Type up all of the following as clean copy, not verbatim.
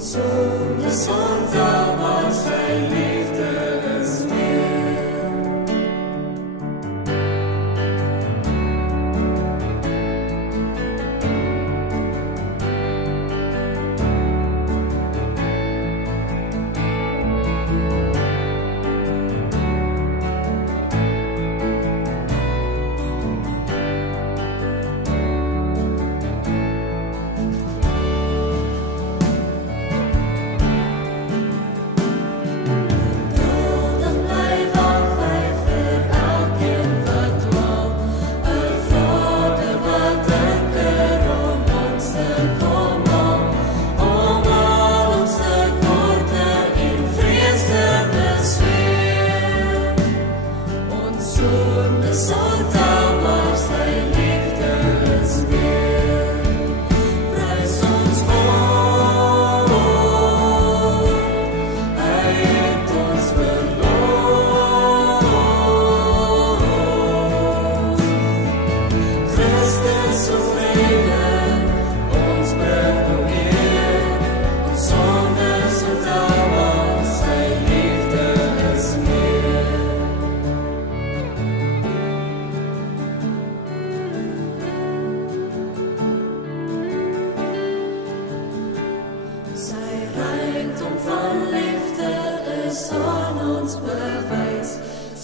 Sondes und aber sein Liefde es mir.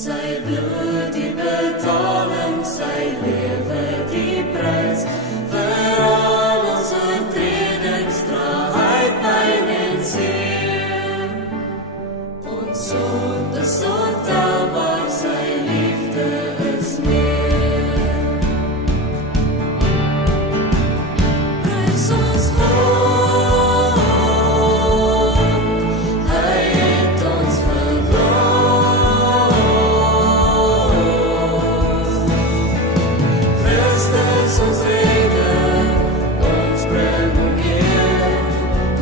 Sy bloed die betaling, sy lewe die prys. Vir al ons oortredings dra hy pyn en seer. Ons sondes ontelbaar, sy liefde is meer. Prys ons God, hy het ons verlos. Ons rede, ons bring hom eer,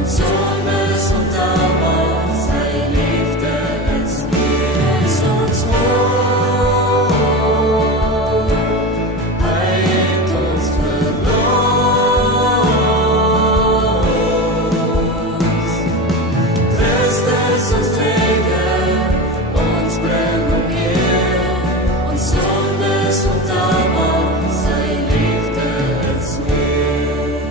ons sondes ontelbaar, sy liefde is meer. Prys ons God, hy het ons verlos. Christus ons rede, ons bring hom eer, ons sondes ontelbaar, sy liefde is meer.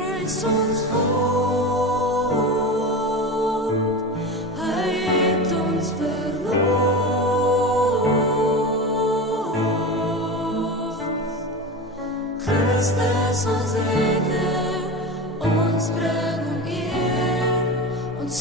Prys ons God, hy het ons verlos. Christus ons rede, ons bring hom eer, ons